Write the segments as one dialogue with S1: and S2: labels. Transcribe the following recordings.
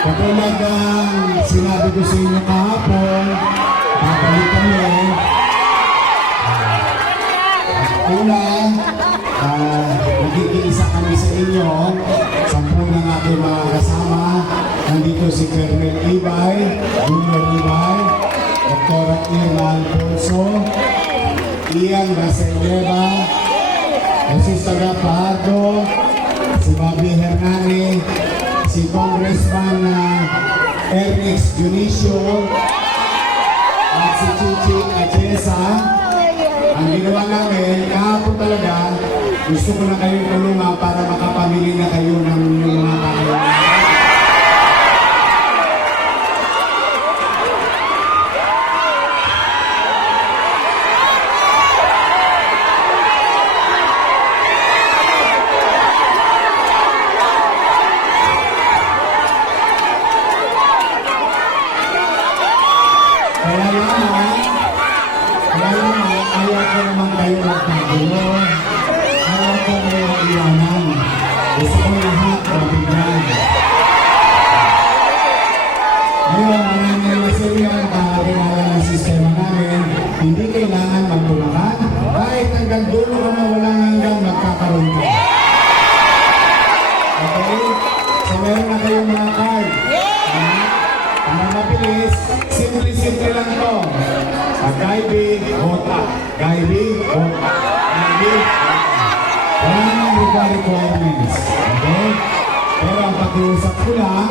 S1: Katulad ang sinabi ko sa inyo kahapon, babalik kami eh. Una, uh, nagkikiisa kami sa inyo. Sampu ng aking mga kasama. Nandito si Colonel Ibay, Junior Ibay, Dr. Irma Alfonso, Ian Baseleva, Jesus Tagapahardo, si Bobby Hernani, si Congressman uh, Ernest Junicio, at si Chichi Achesa. Ang ginawa namin, kahapon talaga, gusto ko na kayong tulungan para makapamili na kayo ng mga kakailangan. Kaya naman, ayaw ko naman kayo magkagulo. Ayaw Iba requirements. Okay? Pero ang pag-iusap ko lang,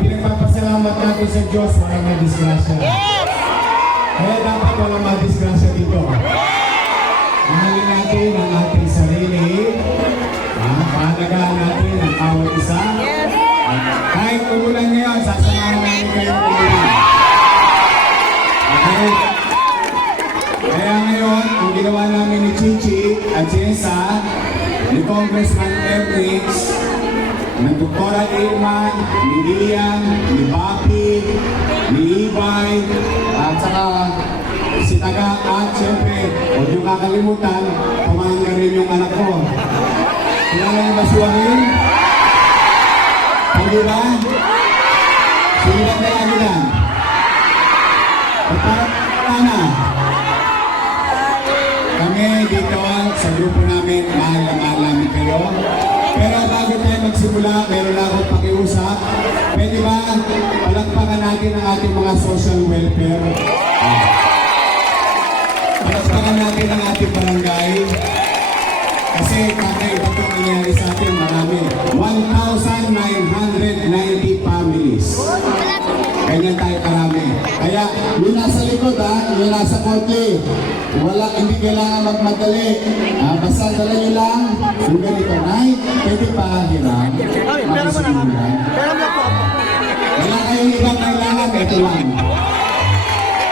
S1: pinagpapasalamat natin sa Diyos, walang madisgrasya. Kaya dapat walang madisgrasya dito. Mahalin natin ang ating sarili. Ah, Pahalagaan natin ang bawat isa. Kahit umulan ngayon, sasamahan namin kayo. Okay? Ginawa namin ni Chichi at Jessa, ni Congressman Eric, ni Dr. Irman, ni Ian, ni Baki, ni Ibay, at saka si Taga at syempre, huwag niyo kakalimutan, ka rin yung anak ko. Kilala niyo ba si magsimula, meron na akong pakiusap. Pwede ba palakpakan natin ang ating mga social welfare? Palakpakan natin ang ating barangay. Kasi kakaiba itong nangyari sa atin, marami. 1,990 families. Ganyan tayo karami. Kaya yung nasa likod ha, yung nasa kotse, wala, hindi kailangan magmadali. Ah, basta dala nyo lang, yung ganito, Nay, pwede pa hiram, kailangan.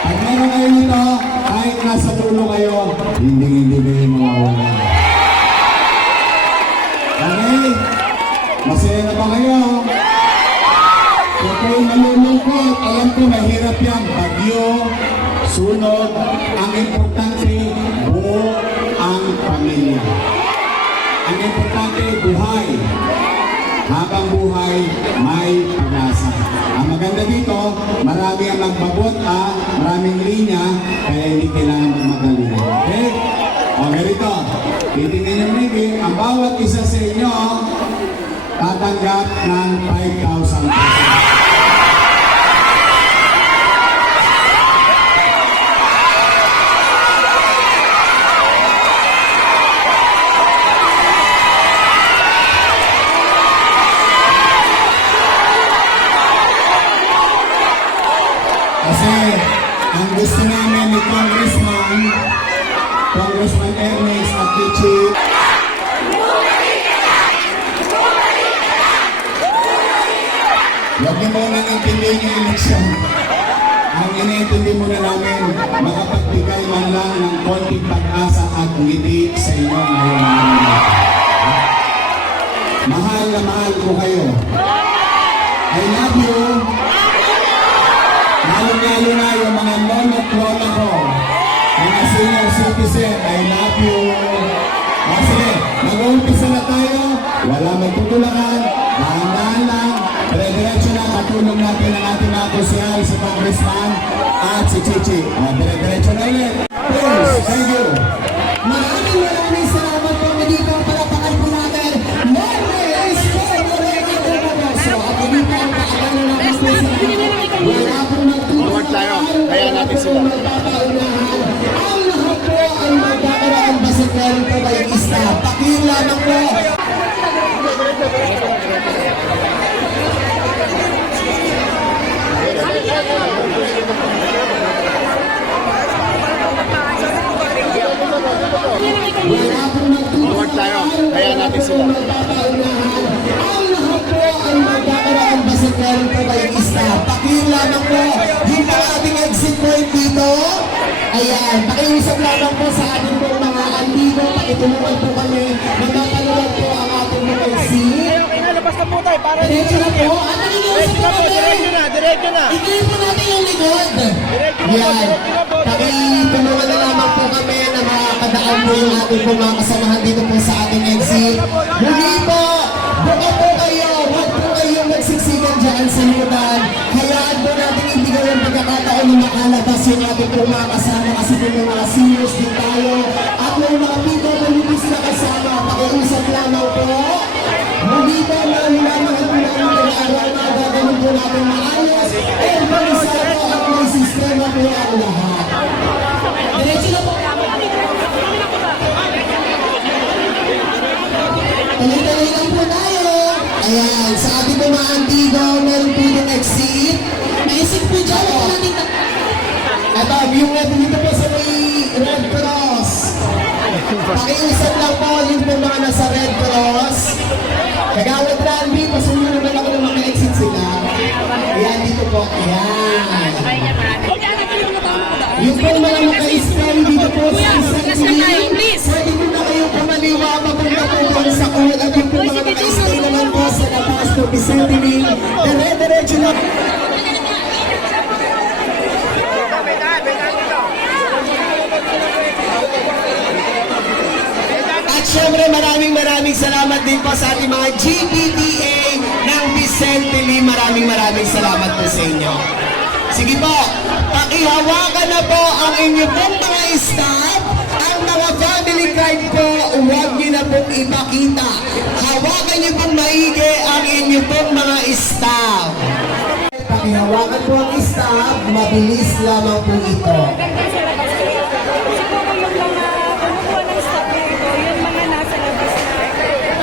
S1: Pag meron kayo nito, kahit nasa dulo kayo, hindi hindi kayo mawawala. Okay? Masaya na ba kayo? Kung kayo nalulungkot, alam ko mahirap yan. Bagyo, sunog, ang importante, buo ang pamilya. Ang importante, buhay. Habang buhay, may pag-asa. Ang maganda dito, marami ang magbabot, ah, maraming linya, kaya hindi kailangan magmadali. Okay? O, ganito. Titingnan niyo maigi, ang bawat isa sa inyo, tatanggap ng 5,000 pesos. ng konting pag-asa at ngiti sa inyo ngayon mga mga. Mahal na mahal ko kayo. I love you. Lalo-lalo na yung mga mom at lola ko. Mga senior citizen, I love you. O sige, mag-uumpisa na tayo. Wala magtutulakan. Dahan-dahan lang. Dire-diretso na katulong natin ang ating mga kusyal, si Congressman at si Chichi. O, dire-diretso na ulit. Thank you.
S2: Natin sila. Ang
S1: lahat po ay magkakaroon basta meron po kayong isa. Lamang po. Yung mga ating exit point dito. Ayan, pakiusap lamang po sa ating pong mga andigo. Pakitulungan po kami na mapaluwag po ang ating mga exit. Okay
S2: na, labas na po tayo. Para Diretso
S1: na po. Nakikiusap Diretso po na po, kami.
S2: diretso na, diretso na. Ituloy
S1: po natin yung likod.
S2: Yan. Pakitulungan
S1: ating po mga kasamahan dito po sa ating exit. Muli po, buka po kayo. Huwag po kayong magsiksikan dyan sa lutan. Hayaan po natin ibigay ang pagkakataon na makalabas yung ating po mga kasama kasi po mga seniors din tayo. At yung mga PWDs na kasama, pakiusap lamang po. Muli po, nalalaman po namin kung araw na gagawin po natin maayos. Organisado at may sistema po ang lahat. Ayan, sa ating po mga antigo, meron po yung exit. May exit po dyan. Ito natin Ito, natin dito po sa may Red Cross. Pakiusap lang po yung po mga nasa Red Cross. Kagawad Randy, pasuyo naman ako na maka-exit sila. Ayan, dito po. Ayan. Yung po mga maka-spell dito po sa isang please. Pwede mo na kayong kumaliwa papunta po sa cool. Vicente Lee. Dire-diretso na. At syempre maraming maraming salamat din po sa ating mga GPTA ng Vicente Lee. Maraming maraming salamat po sa inyo. Sige po, pakihawakan na po ang inyo pong mga staff. Mga family card po, huwag niyo na pong ipakita. Hawakan niyo pong maigi ang inyo pong mga staff. Pakihawakan po ang staff, mabilis lamang po ito.
S3: Siguro yung mga kumukuha ng stock na ito, yung mga nasa labas na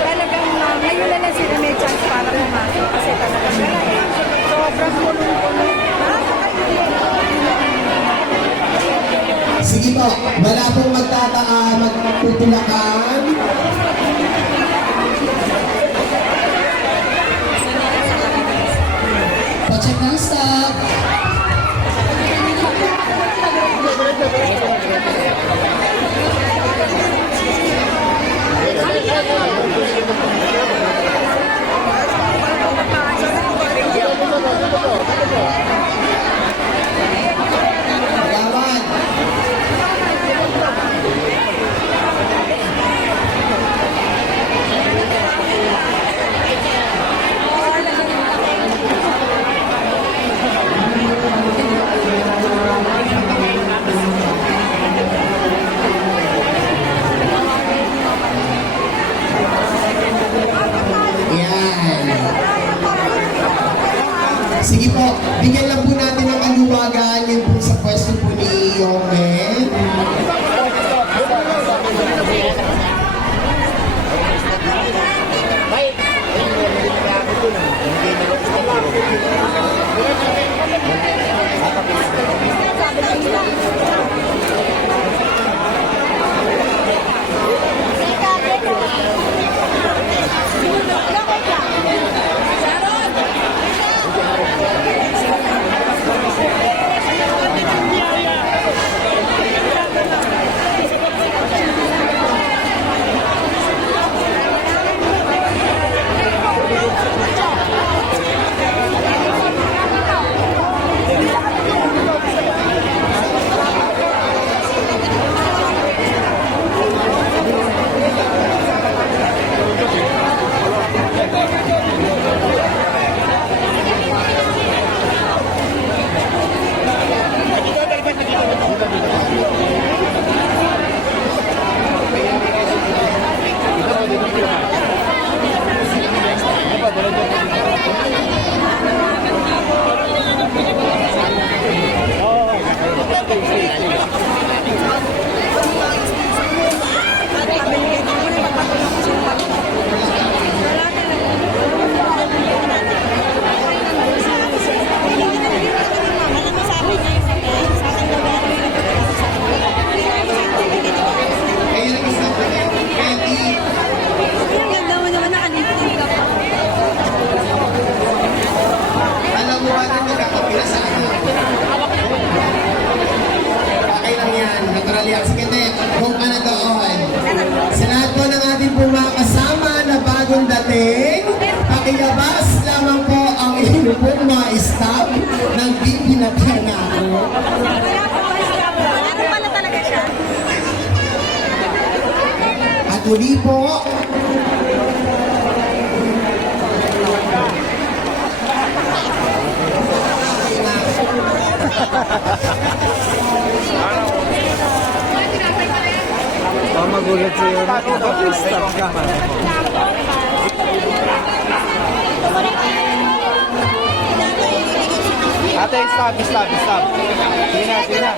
S3: talagang uh, ngayon na lang sila may chance para pumasok kasi talagang marami. Sobrang punong-puno.
S1: Sige po, wala pong magtataka, magpupulakan. Pacheck ng staff. hinatya na ako. Ano pala talaga siya? At muli po,
S4: Mama gulat siya. Bakit stop ka? Ate, stop, stop, stop. Sige na, sige na.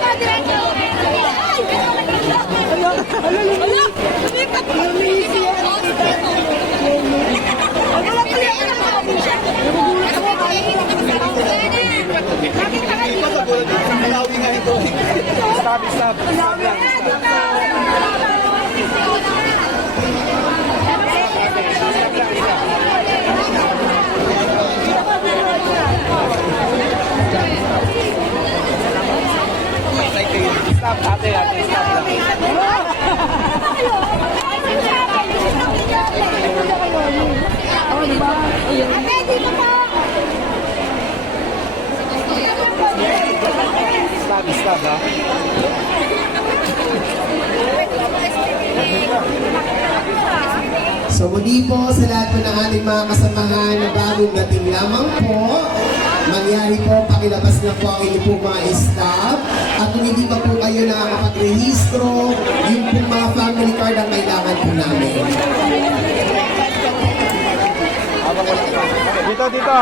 S4: Stop, stop. Stop,
S1: ate, ate. Ate, dito po! Stop, stop, ha? So muli po sa lahat po ng ating mga kasamahan na bagong dating lamang po, mangyari po pakilabas na po ang inyong po mga staff at kung hindi pa po kayo nakakapagrehistro, yung po mga family card ang kailangan po namin. Dito, dito.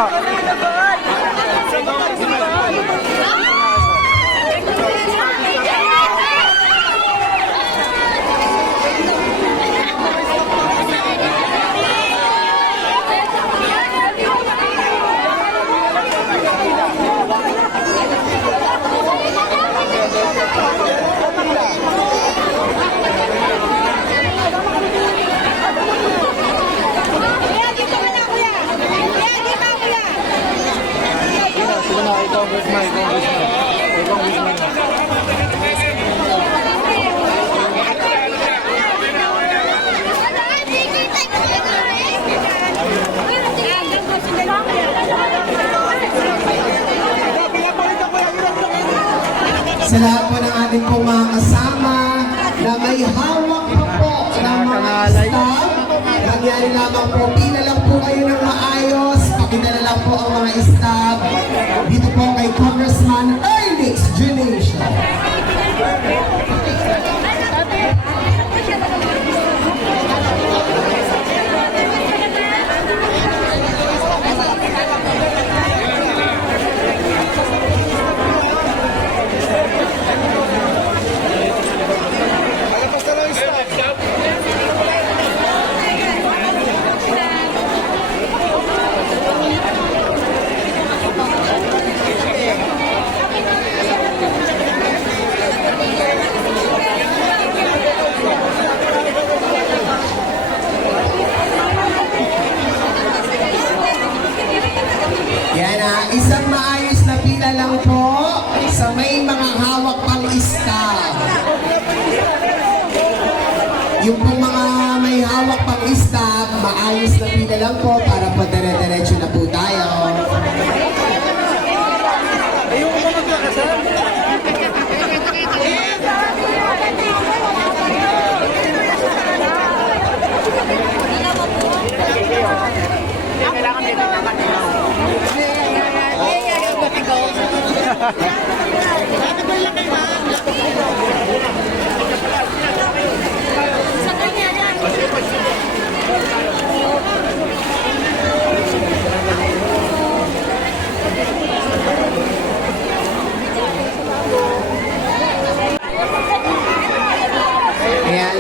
S1: Ikaw, Guzman. Ikaw, Guzman. Sa lahat po ng ating po mga kasama na may hawak nangyari lamang po, pila lang po kayo ng maayos, pakilala lang po ang mga staff. Dito po kay Congressman Ernix Junation. Yung po mga may hawak pang staff, maayos na pila lang po para po dire-diretso na po tayo. Ayun ko magkakasal. Ayan,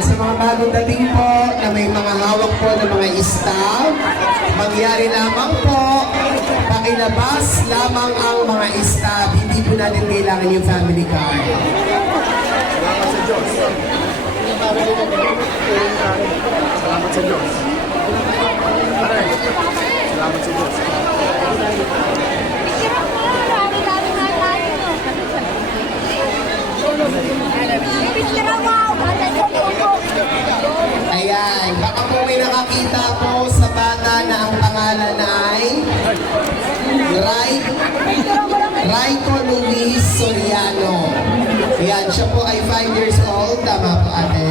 S1: sa mga bagong dating po na may mga hawak po ng mga staff, mangyari lamang po, pakilabas lamang ang mga staff, hindi po natin kailangan yung family card. Salamat sa Diyos.
S2: Salamat sa Diyos.
S1: Ayan, baka po may nakakita po sa bata na ang pangalan ay Rai, Raiko Luis Soriano. Ayan, siya po ay 5 years old. Tama po ate.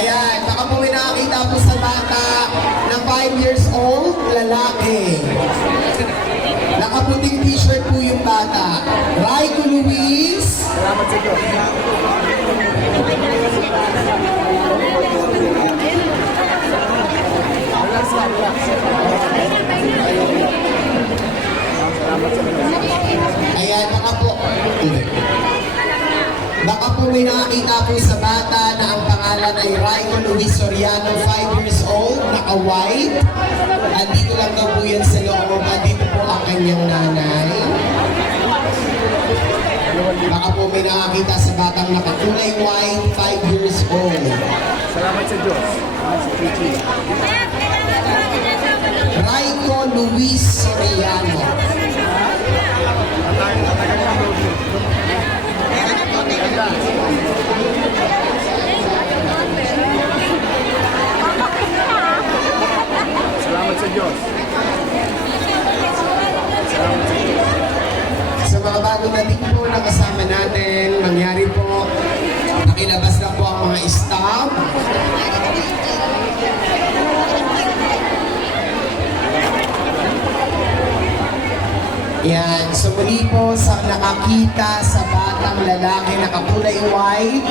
S1: Ayan, baka po may nakakita po sa bata na 5 years old, lalaki. Nakaputing t-shirt po yung bata. Raiko Luis. Salamat sa. Ayan, baka po. Po may nakakita po sa bata na ang pangalan ay Raiko Luis Soriano, 5 years old, naka-white. Andito lang daw po yan sa loob. Andito po ang kanyang nanay. Baka po may nakakita sa batang nakakulay white, 5 years old. Salamat sa Diyos. Raiko Luis Soriano. Salamat sa Diyos. Mga bago natin po na kasama natin, mangyari po, nakilabas na po ang mga staff. Yan, so muli po sa nakakita sa batang lalaki na kakulay white,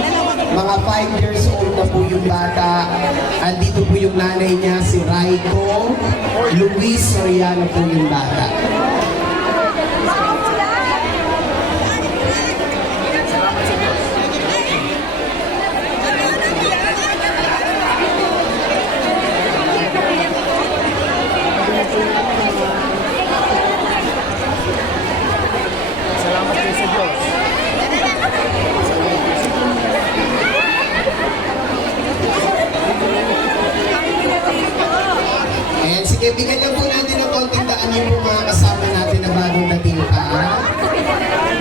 S1: mga 5 years old na po yung bata. Andito po yung nanay niya, si Raiko Luis Soriano po yung bata.
S2: Salamat kayo sa Diyos.
S1: Sige, bigyan lang po natin ng konting daan yung po mga kasama natin na bagong dating pa.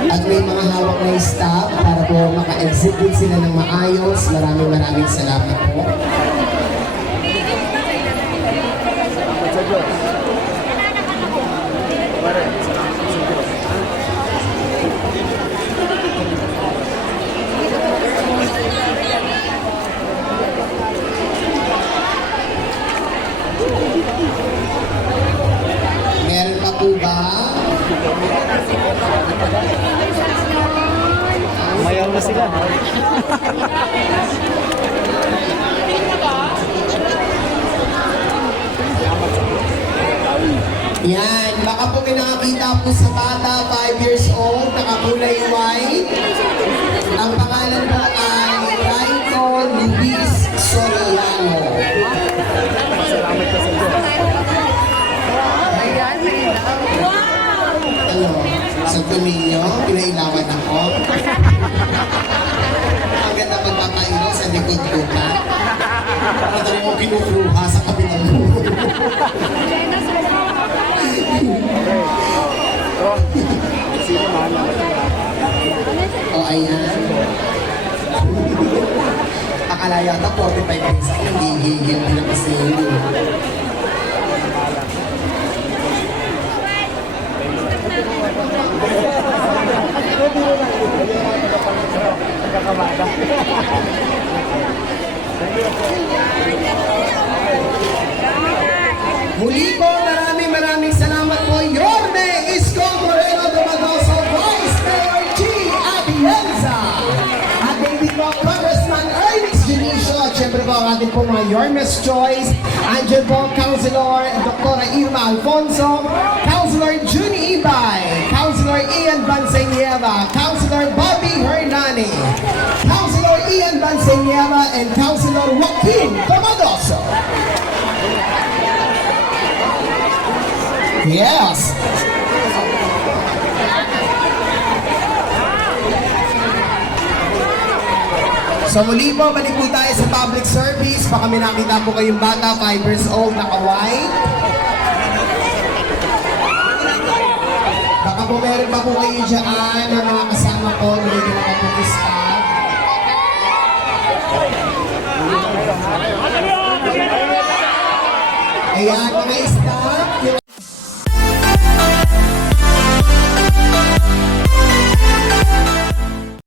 S1: At may mga hawak na staff para po maka-execute sila ng maayos. Maraming maraming salamat po. Mayaw na sila. Yan, baka po may nakakita po sa bata, 5 years old, nakakulay white. Ang pangalan po ay Raiko Luis Soriano. Salamat ka sa Diyos. Ano, sa tuminyo, pinailawan ako. Magpapailaw sa likod ko pa. Ano mo kinukuha sa kabilang mo? Sino man? o ayan. Akala yata 45 minutes ako nagigigil din sa inyo. Muli po, maraming maraming salamat po. Po ang ating po mga Yorme's Choice. Andyan po, Councilor Dr. Irma Alfonso, Councilor Juni Ibay, Councilor Ian Bansenieva, Councilor Bobby Hernani, Councilor Ian Bansenieva, and Councilor Joaquin Tomadoso. Yes. So muli po, balik po tayo sa public service. Baka may nakita po kayong bata, 5 years old, naka-white. Baka po meron pa po kayo dyan na mga kasama ko, hindi na po staff. Ayan, mga staff.